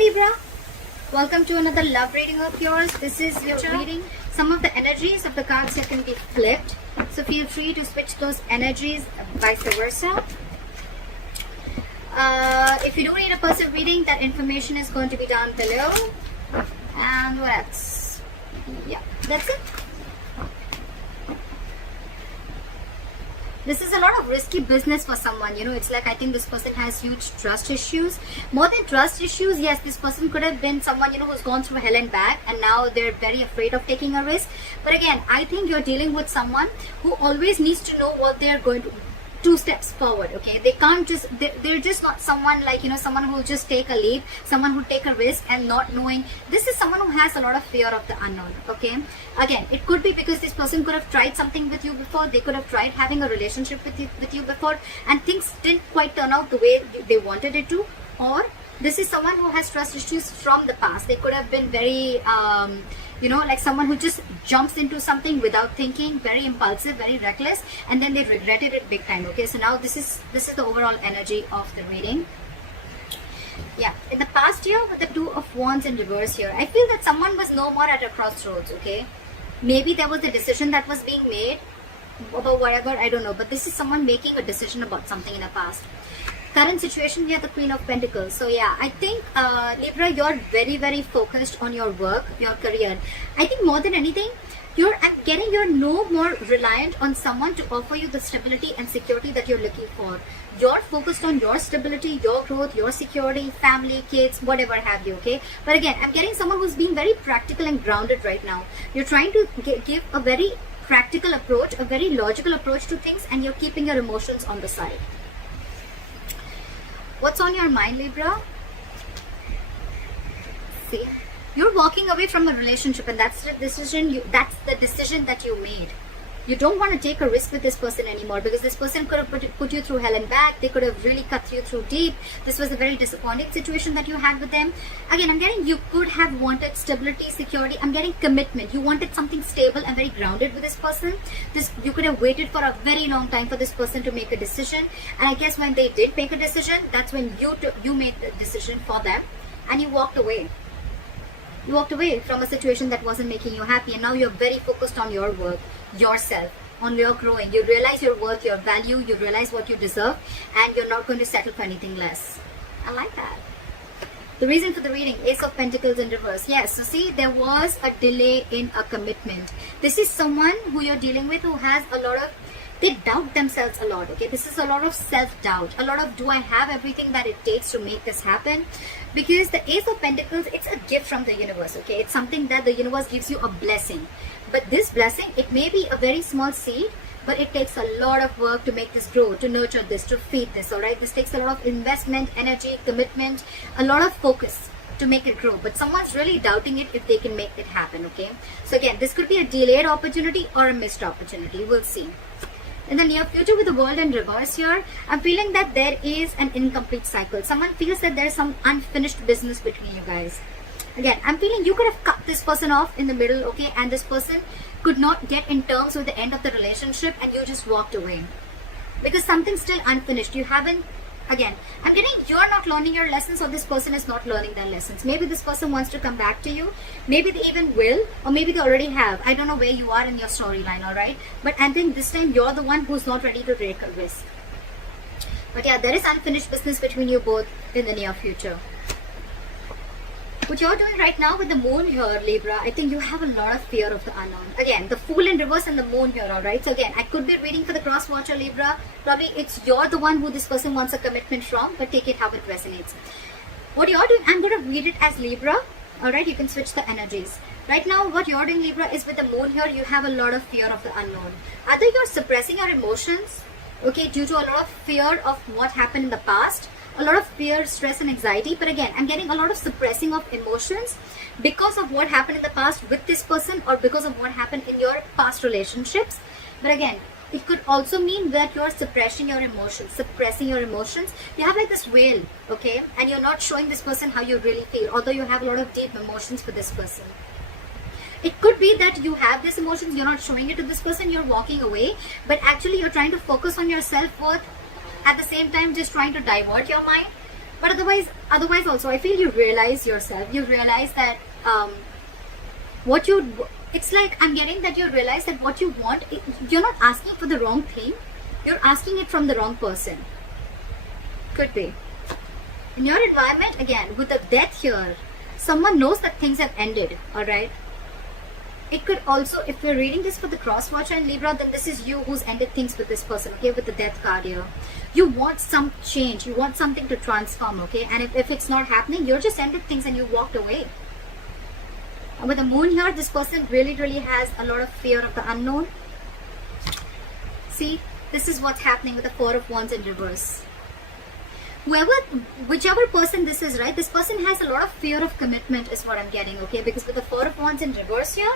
Libra, welcome to another love reading of yours. This is your reading. Some of the energies of the cards here can be flipped, so feel free to switch those energies, vice versa. If you do need a personal reading, that information is going to be down below. And what else? Yeah, that's it. This is a lot of risky business for someone, you know. It's like I think this person has huge trust issues. More than trust issues, yes, this person could have been someone, you know, who's gone through hell and back, and now they're very afraid of taking a risk. But again, I think you're dealing with someone who always needs to know what they're going to, 2 steps forward, okay? They can't just, they're just not someone like, you know, someone who will just take a leap, someone who take a risk and not knowing. This is someone who has a lot of fear of the unknown, okay? Again, it could be because this person could have tried something with you before. They could have tried having a relationship with you before, and things didn't quite turn out the way they wanted it to. Or this is someone who has trust issues from the past. They could have been very you know, like someone who just jumps into something without thinking, very impulsive, very reckless, and then they regretted it big time. Okay, so now this is the overall energy of the reading. Yeah, in the past year with the 2 of Wands in reverse here, I feel that someone was no more at a crossroads. Okay, maybe there was a decision that was being made about whatever, I don't know, but this is someone making a decision about something in the past. Current situation, we have the Queen of Pentacles. So yeah, I think Libra, you're very, very focused on your work, your career. I think more than anything, you're no more reliant on someone to offer you the stability and security that you're looking for. You're focused on your stability, your growth, your security, family, kids, whatever have you, okay? But again, I'm getting someone who's being very practical and grounded right now. You're trying to give a very practical approach, a very logical approach to things, and you're keeping your emotions on the side. What's on your mind, Libra? See, you're walking away from a relationship, and that's the decision. That's the decision that you made. You don't want to take a risk with this person anymore, because this person could have put you through hell and back. They could have really cut you through deep. This was a very disappointing situation that you had with them. Again, I'm getting you could have wanted stability, security. I'm getting commitment. You wanted something stable and very grounded with this person. You could have waited for a very long time for this person to make a decision. And I guess when they did make a decision, that's when you made the decision for them, and you walked away. You walked away from a situation that wasn't making you happy, and now you're very focused on your work, yourself, on your growing. You realize your worth, your value, you realize what you deserve, and you're not going to settle for anything less. I like that. The reason for the reading, Ace of Pentacles in reverse. Yes, so see, there was a delay in a commitment. This is someone who you're dealing with who has a lot of, they doubt themselves a lot, okay? This is a lot of self-doubt, a lot of, do I have everything that it takes to make this happen? Because the Ace of Pentacles, it's a gift from the universe, okay? It's something that the universe gives you, a blessing. But this blessing, it may be a very small seed, but it takes a lot of work to make this grow, to nurture this, to feed this, all right? This takes a lot of investment, energy, commitment, a lot of focus to make it grow. But someone's really doubting it if they can make it happen, okay? So again, this could be a delayed opportunity or a missed opportunity. We'll see. In the near future with the World in reverse here, I'm feeling that there is an incomplete cycle. Someone feels that there's some unfinished business between you guys. Again, I'm feeling you could have cut this person off in the middle, okay? And this person could not get in terms with the end of the relationship, and you just walked away. Because something's still unfinished. You haven't, again, I'm getting you're not learning your lessons, or this person is not learning their lessons. Maybe this person wants to come back to you. Maybe they even will, or maybe they already have. I don't know where you are in your storyline, all right? But I think this time you're the one who's not ready to take a risk. But yeah, there is unfinished business between you both in the near future. What you're doing right now with the moon here, Libra, I think you have a lot of fear of the unknown. Again, the Fool in reverse and the moon here, alright? So again, I could be reading for the cross watcher, Libra. Probably you're the one who this person wants a commitment from, but take it how it resonates. What you're doing, I'm going to read it as Libra. Alright, you can switch the energies. Right now, what you're doing, Libra, is with the moon here, you have a lot of fear of the unknown. Either you're suppressing your emotions, okay, due to a lot of fear of what happened in the past, a lot of fear, stress and anxiety. But again, I'm getting a lot of suppressing of emotions because of what happened in the past with this person, or because of what happened in your past relationships. But again, it could also mean that you're suppressing your emotions. You have like this veil, okay, and you're not showing this person how you really feel, although you have a lot of deep emotions for this person. It could be that you have these emotions, you're not showing it to this person, you're walking away, but actually you're trying to focus on your self-worth, at the same time just trying to divert your mind But otherwise also, I feel you realize yourself. You realize that it's like I'm getting that you realize that what you want, you're not asking for the wrong thing. You're asking it from the wrong person. Could be. In your environment, again, with the death here, someone knows that things have ended, alright? It could also, if you're reading this for the cross watcher and Libra, then this is you who's ended things with this person, okay, with the death card here. You want some change, you want something to transform, okay, and if it's not happening, you're just ended things and you walked away. And with the moon here, this person really has a lot of fear of the unknown. See, this is what's happening with the Four of Wands in reverse. Whichever person this is, right, this person has a lot of fear of commitment is what I'm getting, okay, because with the Four of Wands in reverse here,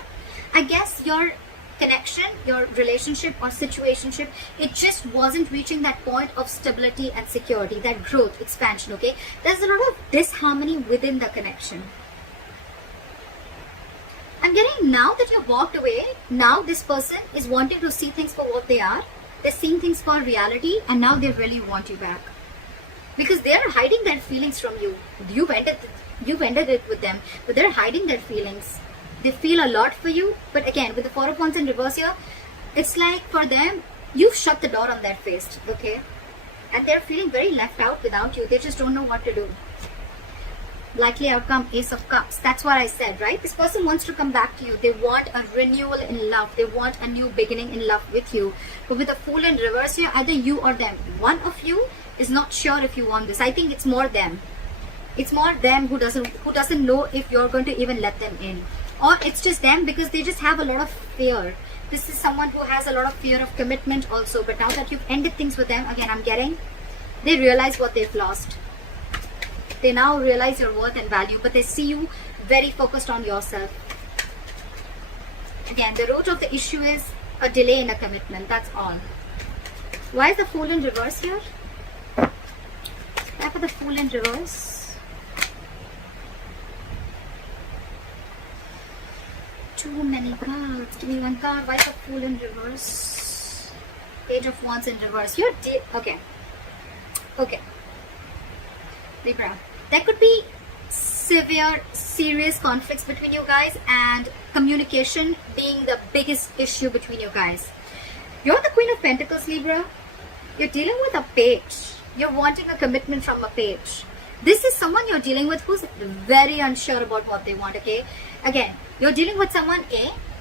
I guess your connection, your relationship or situationship, it just wasn't reaching that point of stability and security, that growth, expansion, okay. There's a lot of disharmony within the connection. I'm getting now that you've walked away, now this person is wanting to see things for what they are. They're seeing things for reality, and now they really want you back. Because they're hiding their feelings from you. You've ended it with them, but they're hiding their feelings. They feel a lot for you, but again, with the Four of Wands in reverse here, it's like for them, you've shut the door on their face, okay? And they're feeling very left out without you. They just don't know what to do. Likely outcome, Ace of Cups. That's what I said, right? This person wants to come back to you. They want a renewal in love. They want a new beginning in love with you. But with the Fool in reverse here, either you or them. One of you is not sure if you want this. I think it's more them. It's more them who doesn't know if you're going to even let them in. Or it's just them because they just have a lot of fear. This is someone who has a lot of fear of commitment also. But now that you've ended things with them, again, I'm getting, they realize what they've lost. They now realize your worth and value, but they see you very focused on yourself. Again, the root of the issue is a delay in a commitment. That's all. Why is the Fool in reverse here? Why for the Fool in reverse? Too many cards. Give me one card. Why is the Fool in reverse? Page of Wands in reverse. You're okay. Okay. Libra. There could be severe, serious conflicts between you guys, and communication being the biggest issue between you guys. You're the Queen of Pentacles, Libra. You're dealing with a page. You're wanting a commitment from a page. This is someone you're dealing with who's very unsure about what they want, okay? Again, you're dealing with someone,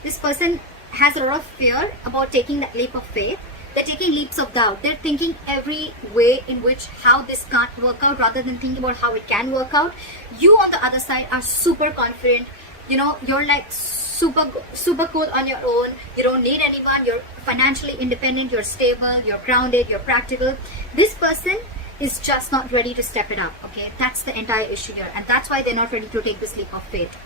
this person has a lot of fear about taking that leap of faith. They're taking leaps of doubt. They're thinking every way in which how this can't work out rather than thinking about how it can work out. You on the other side are super confident. You know, you're like super cool on your own. You don't need anyone. You're financially independent. You're stable. You're grounded. You're practical. This person is just not ready to step it up. Okay, that's the entire issue here. And that's why they're not ready to take this leap of faith.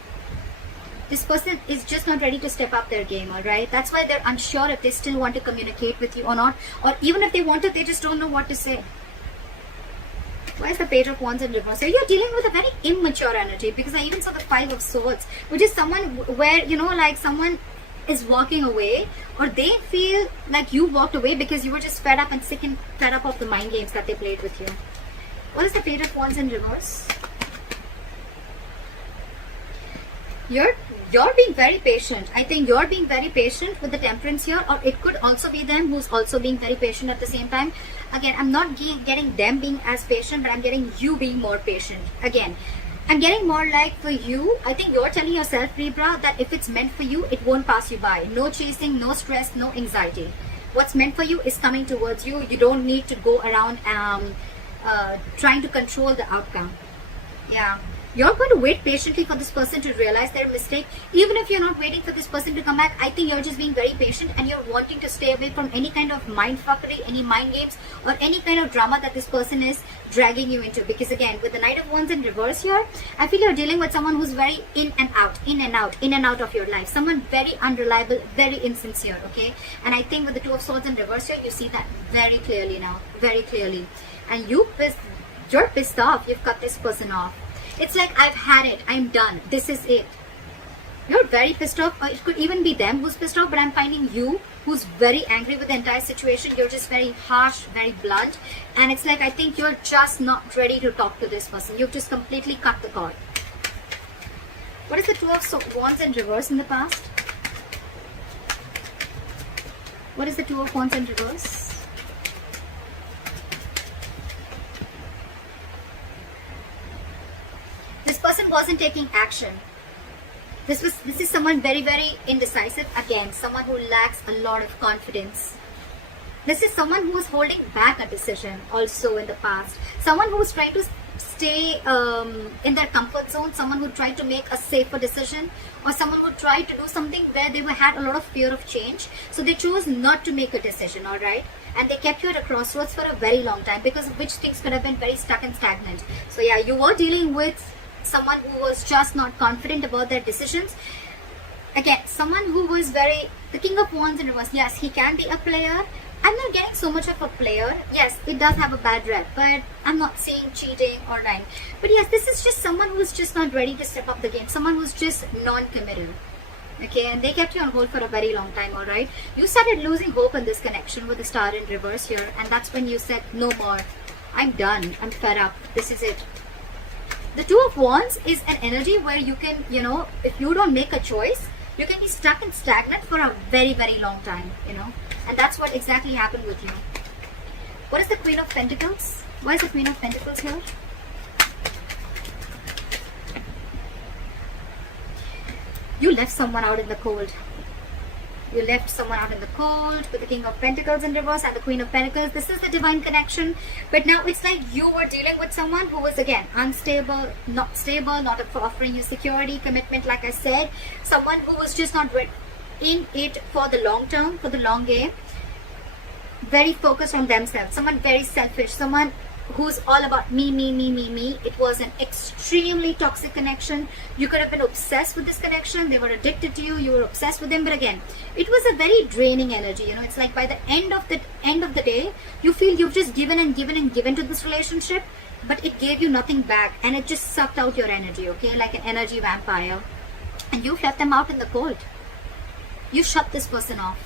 This person is just not ready to step up their game, alright? That's why they're unsure if they still want to communicate with you or not. Or even if they want to, they just don't know what to say. Why is the Page of Wands in reverse? So you're dealing with a very immature energy, because I even saw the Five of Swords, which is someone where, you know, like someone is walking away, or they feel like you walked away because you were just fed up and sick and fed up of the mind games that they played with you. What is the Page of Wands in reverse? You're being very patient. I think you're being very patient with the Temperance here, or it could also be them who's also being very patient at the same time. Again, I'm not getting them being as patient, but I'm getting you being more patient. Again, I'm getting more like for you, I think you're telling yourself, Libra, that if it's meant for you, it won't pass you by. No chasing, no stress, no anxiety. What's meant for you is coming towards you. You don't need to go around trying to control the outcome. Yeah. You're going to wait patiently for this person to realize their mistake. Even if you're not waiting for this person to come back, I think you're just being very patient, and you're wanting to stay away from any kind of mind fuckery, any mind games, or any kind of drama that this person is dragging you into. Because again, with the Knight of Wands in reverse here, I feel you're dealing with someone who's very in and out of your life. Someone very unreliable, very insincere, okay? And I think with the Two of Swords in reverse here, you see that very clearly now, very clearly. And you're pissed off. You've cut this person off. It's like, I've had it. I'm done. This is it. You're very pissed off. Or it could even be them who's pissed off, but I'm finding you who's very angry with the entire situation. You're just very harsh, very blunt, and it's like I think you're just not ready to talk to this person. You've just completely cut the cord. What is the Two of Wands in reverse in the past? What is the Two of Wands in reverse? This person wasn't taking action. This is someone very, very indecisive. Again, someone who lacks a lot of confidence. This is someone who is holding back a decision also in the past. Someone who is trying to stay in their comfort zone. Someone who tried to make a safer decision, or someone who tried to do something where they had a lot of fear of change. So they chose not to make a decision, all right? And they kept you at a crossroads for a very long time, because of which things could have been very stuck and stagnant. So yeah, you were dealing with someone who was just not confident about their decisions. Again, someone who was very, the King of Wands in reverse. Yes, he can be a player. I'm not getting so much of a player. Yes, it does have a bad rep, but I'm not seeing cheating or lying. But yes, this is just someone who's just not ready to step up the game. Someone who's just non-committal. Okay, and they kept you on hold for a very long time, alright? You started losing hope in this connection with the star in reverse here, and that's when you said, no more. I'm done. I'm fed up. This is it. The Two of Wands is an energy where you can, you know, if you don't make a choice, you can be stuck and stagnant for a very, very long time, you know. And that's what exactly happened with you. What is the Queen of Pentacles? Why is the Queen of Pentacles here? You left someone out in the cold. You left someone out in the cold with the King of Pentacles in reverse and the Queen of Pentacles. This is the divine connection. But now it's like you were dealing with someone who was, again, unstable, not stable, not offering you security, commitment, like I said. Someone who was just not in it for the long term, for the long game. Very focused on themselves. Someone very selfish. Someone who's all about me, me, me, me, me. It was an extremely toxic connection. You could have been obsessed with this connection. They were addicted to you. You were obsessed with them. But again, it was a very draining energy. You know, it's like by the end of the day, you feel you've just given and given and given to this relationship, but it gave you nothing back, and it just sucked out your energy. Okay, like an energy vampire, and you've left them out in the cold. You shut this person off,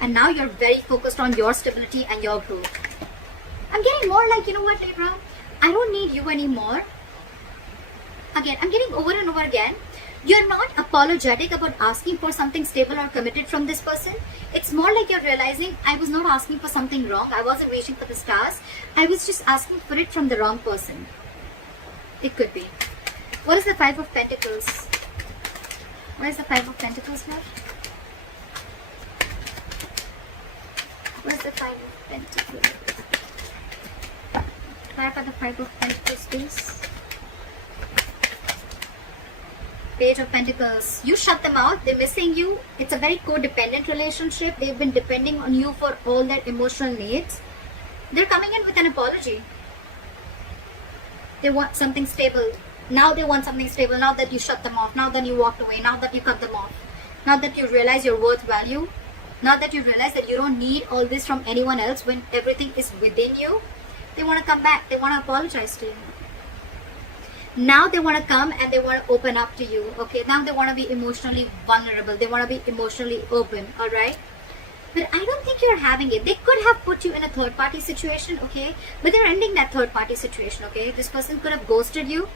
and now you're very focused on your stability and your growth. I'm getting more like, you know what, Libra? I don't need you anymore. Again, I'm getting over and over again. You're not apologetic about asking for something stable or committed from this person. It's more like you're realizing, I was not asking for something wrong. I wasn't reaching for the stars. I was just asking for it from the wrong person. It could be. What is the Five of Pentacles? What is the Five of Pentacles here? What is the Five of Pentacles? Clarify the Five of Pentacles, please. Page of Pentacles. You shut them out. They're missing you. It's a very codependent relationship. They've been depending on you for all their emotional needs. They're coming in with an apology. They want something stable. Now they want something stable. Now that you shut them off. Now that you walked away. Now that you cut them off. Now that you realize your worth value. Now that you realize that you don't need all this from anyone else when everything is within you. They want to come back. They want to apologize to you. Now they want to come and they want to open up to you. Okay, now they want to be emotionally vulnerable. They want to be emotionally open. Alright. But I don't think you're having it. They could have put you in a third party situation. Okay. But they're ending that third party situation. Okay. This person could have ghosted you.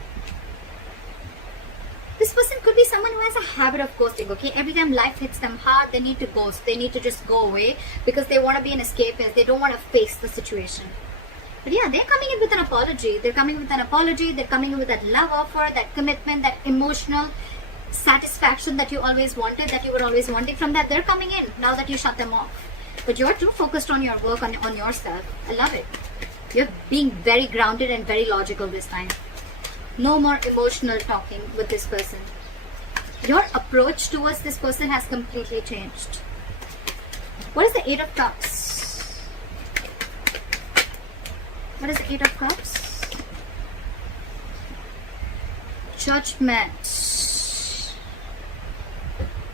This person could be someone who has a habit of ghosting. Okay. Every time life hits them hard, they need to ghost. They need to just go away because they want to be an escapist. They don't want to face the situation. But yeah, they're coming in with an apology. They're coming with an apology. They're coming in with that love offer, that commitment, that emotional satisfaction that you always wanted, that you were always wanting from that. They're coming in now that you shut them off. But you're too focused on your work, on yourself. I love it. You're being very grounded and very logical this time. No more emotional talking with this person. Your approach towards this person has completely changed. What is the Eight of Cups? What is the Eight of Cups? Judgment.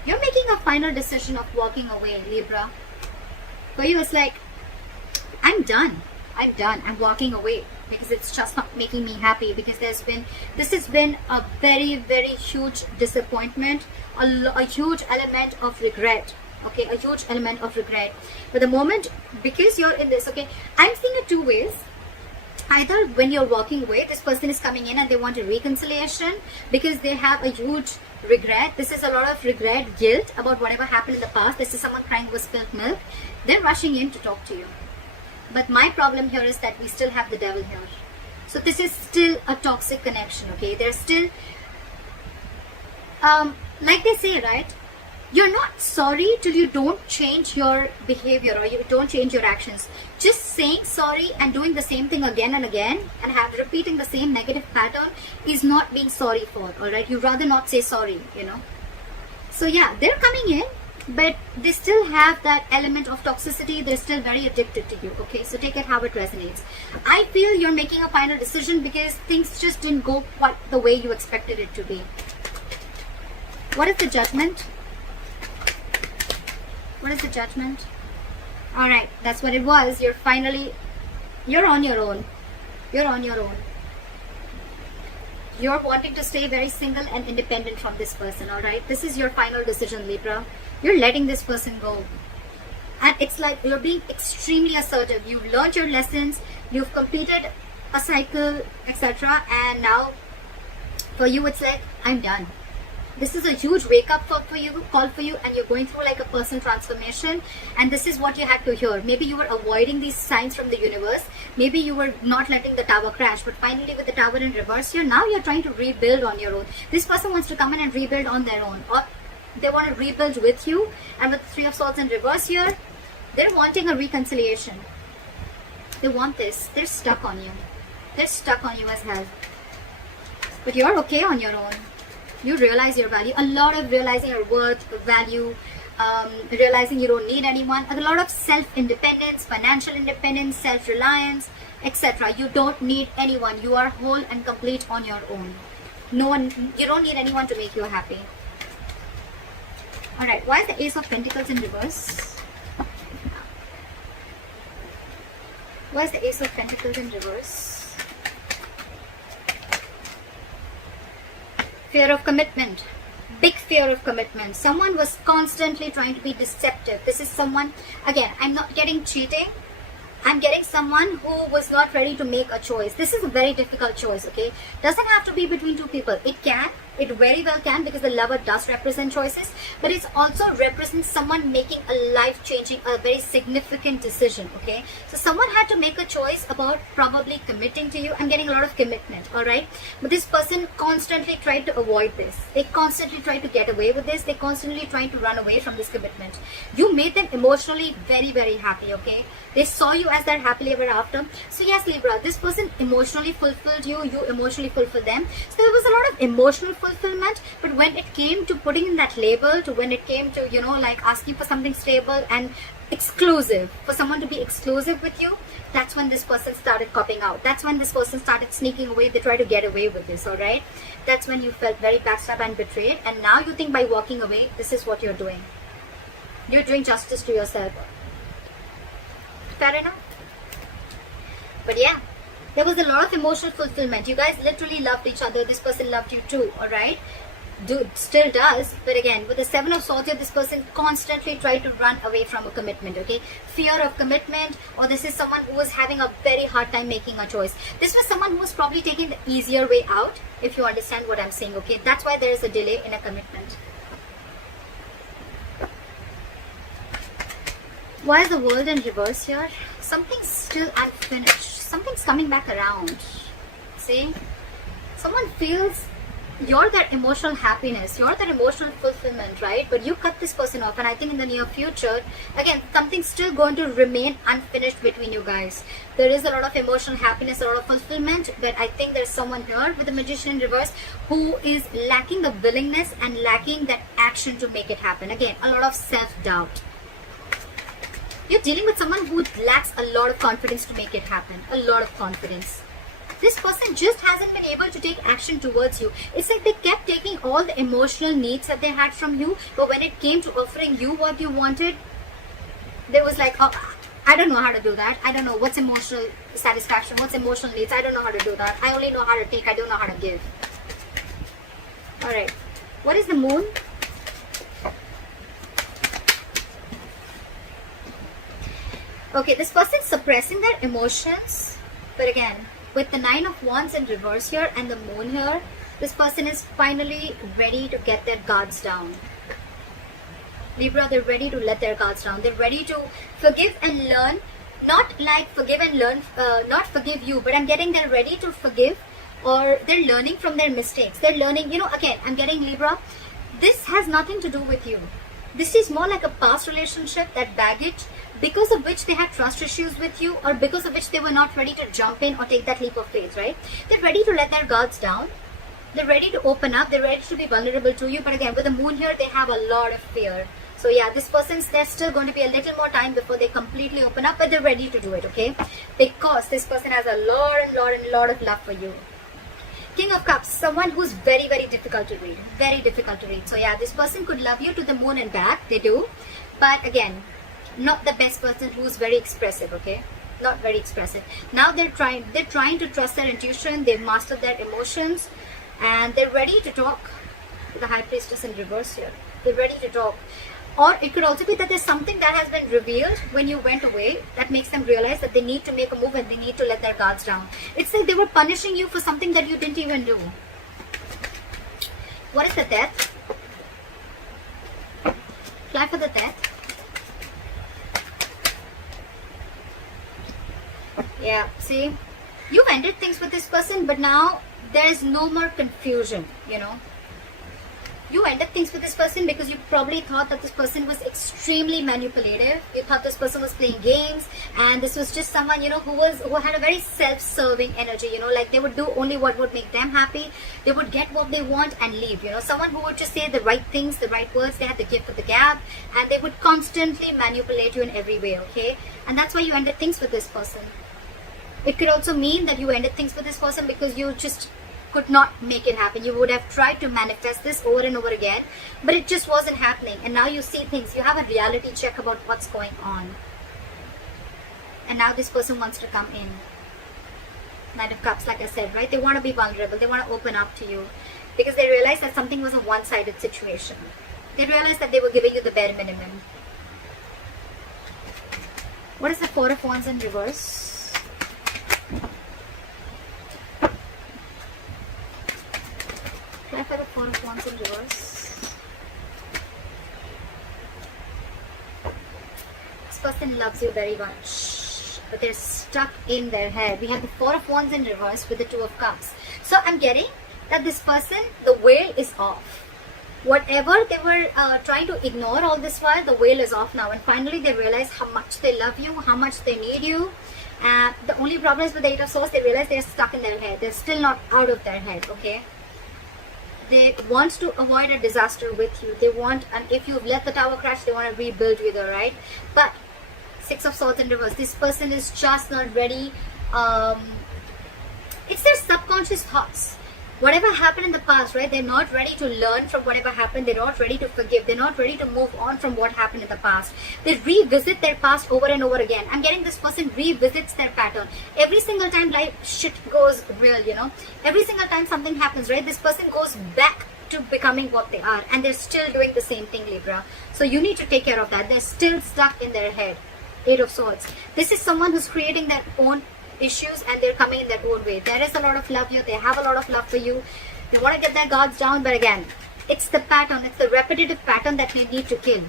You're making a final decision of walking away, Libra. For you, it's like, I'm done. I'm done. I'm walking away because it's just not making me happy. Because this has been a very, very huge disappointment, a huge element of regret. okay, a huge element of regret. But the moment, because you're in this, okay, I'm seeing it two ways. Either when you're walking away, this person is coming in and they want a reconciliation because they have a huge regret. This is a lot of regret, guilt about whatever happened in the past. This is someone crying over spilled milk. They're rushing in to talk to you. But my problem here is that we still have the devil here. So this is still a toxic connection, okay? There's still, like they say, right? You're not sorry till you don't change your behavior or you don't change your actions. Just saying sorry and doing the same thing again and again and repeating the same negative pattern is not being sorry for, alright? You'd rather not say sorry, you know? So yeah, they're coming in, but they still have that element of toxicity. They're still very addicted to you, okay? So take it how it resonates. I feel you're making a final decision because things just didn't go quite the way you expected it to be. What is the judgment? What is the judgment? Alright, that's what it was. You're on your own. You're on your own. You're wanting to stay very single and independent from this person, alright? This is your final decision, Libra. You're letting this person go. And it's like you're being extremely assertive. You've learned your lessons. You've completed a cycle, etc. And now, for you, it's like, I'm done. This is a huge wake-up call for you, and you're going through like a personal transformation, and this is what you had to hear. Maybe you were avoiding these signs from the universe. Maybe you were not letting the tower crash, but finally with the tower in reverse here, now you're trying to rebuild on your own. This person wants to come in and rebuild on their own, or they want to rebuild with you, and with the Three of Swords in reverse here, they're wanting a reconciliation. They want this. They're stuck on you. They're stuck on you as hell. But you're okay on your own. You realize your value, a lot of realizing your worth, value, realizing you don't need anyone, a lot of self-independence, financial independence, self-reliance, etc. You don't need anyone. You are whole and complete on your own. No one, you don't need anyone to make you happy. Alright, why is the Ace of Pentacles in reverse? Why is the Ace of Pentacles in reverse? Fear of commitment. Big fear of commitment. Someone was constantly trying to be deceptive. This is someone, again, I'm not getting cheating. I'm getting someone who was not ready to make a choice. This is a very difficult choice, okay? Doesn't have to be between two people. It can. It very well can, because the lover does represent choices. But it also represents someone making a life-changing, a very significant decision, okay? So someone had to make a choice about probably committing to you. I'm getting a lot of commitment, alright? But this person constantly tried to avoid this. They constantly tried to get away with this. They constantly tried to run away from this commitment. You made them emotionally very, very happy, okay? They saw you as their happily ever after. So yes, Libra, this person emotionally fulfilled you. You emotionally fulfilled them. So there was a lot of emotional fulfillment. But when it came to putting in that label, to when it came to, you know, like asking for something stable and exclusive, for someone to be exclusive with you, that's when this person started copping out. That's when this person started sneaking away. They tried to get away with this, alright? That's when you felt very backstabbed and betrayed. And now you think by walking away, this is what you're doing. You're doing justice to yourself. Fair enough? But yeah, there was a lot of emotional fulfillment. You guys literally loved each other. This person loved you too, alright? Still does. But again, with the Seven of Swords here, this person constantly tried to run away from a commitment, okay? Fear of commitment, or this is someone who was having a very hard time making a choice. This was someone who was probably taking the easier way out, if you understand what I'm saying, okay? That's why there is a delay in a commitment. Why is the World in reverse here? Something's still unfinished. Something's coming back around. See? Someone feels you're their emotional happiness. You're their emotional fulfillment, right? But you cut this person off. And I think in the near future, again, something's still going to remain unfinished between you guys. There is a lot of emotional happiness, a lot of fulfillment. But I think there's someone here with the Magician in reverse who is lacking the willingness and lacking that action to make it happen. Again, a lot of self-doubt. You're dealing with someone who lacks a lot of confidence to make it happen. A lot of confidence. This person just hasn't been able to take action towards you. It's like they kept taking all the emotional needs that they had from you, but when it came to offering you what you wanted, they was like, oh, I don't know how to do that. I don't know what's emotional satisfaction, what's emotional needs. I don't know how to do that. I only know how to take. I don't know how to give. Alright. What is the Moon? Okay, this person is suppressing their emotions. But again, with the 9 of Wands in reverse here and the moon here, this person is finally ready to get their guards down. Libra, they're ready to let their guards down. They're ready to forgive and learn. Not like forgive and learn, not forgive you, but I'm getting they're ready to forgive, or they're learning from their mistakes. They're learning, you know, again, I'm getting Libra. This has nothing to do with you. This is more like a past relationship, that baggage, because of which they had trust issues with you, or because of which they were not ready to jump in or take that leap of faith, right? They're ready to let their guards down. They're ready to open up. They're ready to be vulnerable to you. But again, with the moon here, they have a lot of fear. So yeah, this person's, there's still going to be a little more time before they completely open up, but they're ready to do it, okay? Because this person has a lot of love for you. King of Cups, someone who's very, very difficult to read. Very difficult to read. So yeah, this person could love you to the moon and back. They do. But again, not the best person who's very expressive, okay? Not very expressive. Now they're trying to trust their intuition. They've mastered their emotions. And they're ready to talk. The High Priestess in reverse here. They're ready to talk. Or it could also be that there's something that has been revealed when you went away that makes them realize that they need to make a move and they need to let their guards down. It's like they were punishing you for something that you didn't even do. What is the Death? Fly for the Death. Yeah, see, you've ended things with this person, but now there is no more confusion, you know. You ended things with this person because you probably thought that this person was extremely manipulative. You thought this person was playing games, and this was just someone, you know, who had a very self-serving energy, you know, like they would do only what would make them happy. They would get what they want and leave, you know. Someone who would just say the right things, the right words. They had the gift of the gab, and they would constantly manipulate you in every way, okay? And that's why you ended things with this person. It could also mean that you ended things with this person because you just could not make it happen. You would have tried to manifest this over and over again, but it just wasn't happening. And now you see things. You have a reality check about what's going on. And now this person wants to come in. Knight of Cups, like I said, right? They want to be vulnerable. They want to open up to you because they realize that something was a one-sided situation. They realized that they were giving you the bare minimum. What is the Four of Wands in reverse? For the Four of Wands in reverse. This person loves you very much, but they're stuck in their head. We have the Four of Wands in reverse with the Two of Cups. So I'm getting that this person, the veil is off. Whatever they were trying to ignore all this while, the veil is off now. And finally they realize how much they love you, how much they need you. The only problem is with the Eight of Swords, they realize they're stuck in their head. They're still not out of their head, okay? They want to avoid a disaster with you. They want, and if you've let the tower crash, they want to rebuild with you, right? But Six of Swords in reverse, this person is just not ready. It's their subconscious thoughts. Whatever happened in the past, right? They're not ready to learn from whatever happened. They're not ready to forgive. They're not ready to move on from what happened in the past. They revisit their past over and over again. I'm getting this person revisits their pattern. Every single time life shit goes real, you know. Every single time something happens, right? This person goes back to becoming what they are. And they're still doing the same thing, Libra. So you need to take care of that. They're still stuck in their head. Eight of Swords. This is someone who's creating their own issues and they're coming in their own way. There is a lot of love here. They have a lot of love for you. They want to get their guards down, but again, it's the pattern, it's the repetitive pattern that they need to kill.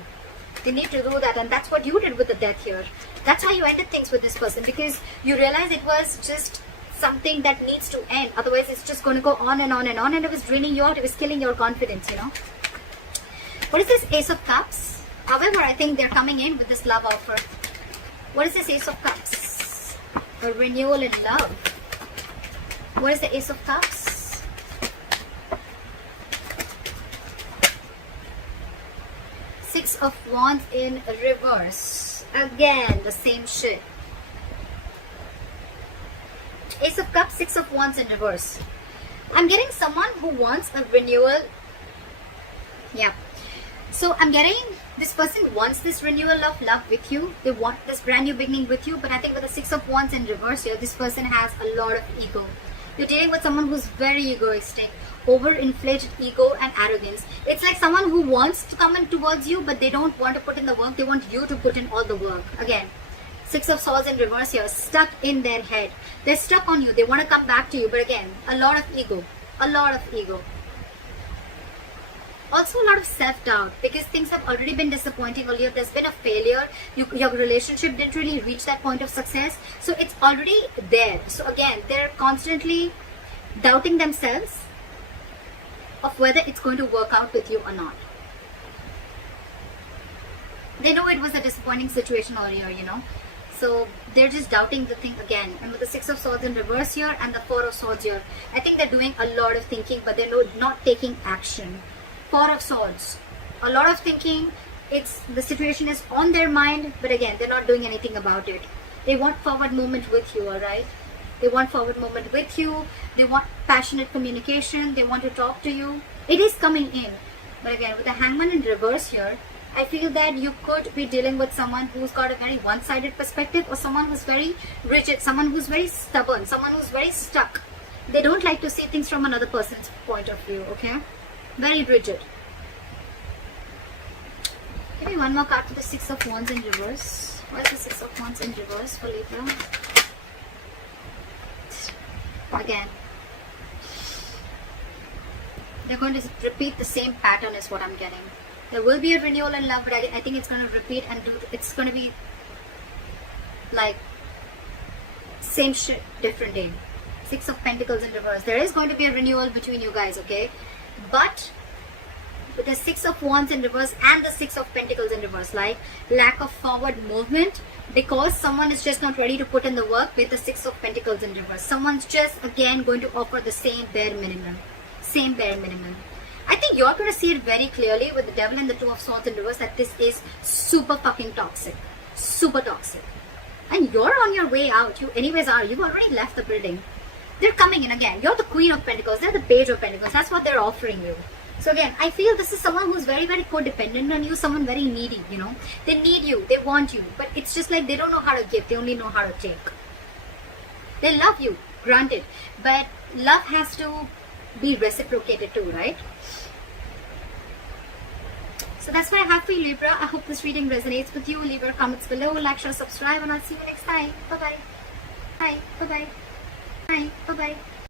They need to do that, and that's what you did with the Death here. That's how you ended things with this person, because you realized it was just something that needs to end. Otherwise, it's just going to go on and on and on, and it was draining you out. It was killing your confidence, you know. What is this Ace of Cups? However, I think they're coming in with this love offer. What is this Ace of Cups? A renewal in love. What is the Ace of Cups? Six of Wands in reverse. Again, the same shit. Ace of Cups, Six of Wands in reverse. I'm getting someone who wants a renewal. Yeah. So I'm getting this person wants this renewal of love with you. They want this brand new beginning with you. But I think with the Six of Wands in reverse here, this person has a lot of ego. You're dealing with someone who's very egoistic, overinflated ego and arrogance. It's like someone who wants to come in towards you, but they don't want to put in the work. They want you to put in all the work. Again, Six of Swords in reverse here, stuck in their head. They're stuck on you. They want to come back to you, but again, a lot of ego. A lot of ego. Also a lot of self-doubt, because things have already been disappointing earlier. There's been a failure. Your relationship didn't really reach that point of success. So it's already there. So again, they're constantly doubting themselves of whether it's going to work out with you or not. They know it was a disappointing situation earlier, you know. So they're just doubting the thing again. And with the Six of Swords in reverse here and the Four of Swords here, I think they're doing a lot of thinking, but they're not taking action. Four of Swords, a lot of thinking. The situation is on their mind, but again, they're not doing anything about it. They want forward movement with you, alright? They want forward movement with you. They want passionate communication. They want to talk to you. It is coming in. But again, with the Hangman in reverse here, I feel that you could be dealing with someone who's got a very one-sided perspective, or someone who's very rigid, someone who's very stubborn, someone who's very stuck. They don't like to see things from another person's point of view, okay? Very rigid. Give me one more card for the Six of Wands in reverse. What is the Six of Wands in reverse for Libra? Again, they're going to repeat the same pattern is what I'm getting. There will be a renewal in love, but I think it's going to repeat and it's going to be like same shit, different day. Six of Pentacles in reverse. There is going to be a renewal between you guys, okay? But with the Six of Wands in reverse and the Six of Pentacles in reverse, like lack of forward movement, because someone is just not ready to put in the work with the Six of Pentacles in reverse. Someone's just again going to offer the same bare minimum. Same bare minimum. I think you're going to see it very clearly with the Devil and the Two of Swords in reverse that this is super fucking toxic. Super toxic. And you're on your way out. You anyways are. You've already left the building. They're coming in again. You're the Queen of Pentacles. They're the Page of Pentacles. That's what they're offering you. So again, I feel this is someone who's very, very codependent on you. Someone very needy, you know. They need you. They want you. But it's just like they don't know how to give. They only know how to take. They love you. Granted. But love has to be reciprocated too, right? So that's what I have for you, Libra. I hope this reading resonates with you. Leave your comments below, like, share, subscribe, and I'll see you next time. Bye-bye. Bye. Bye-bye. Bye. Bye-bye.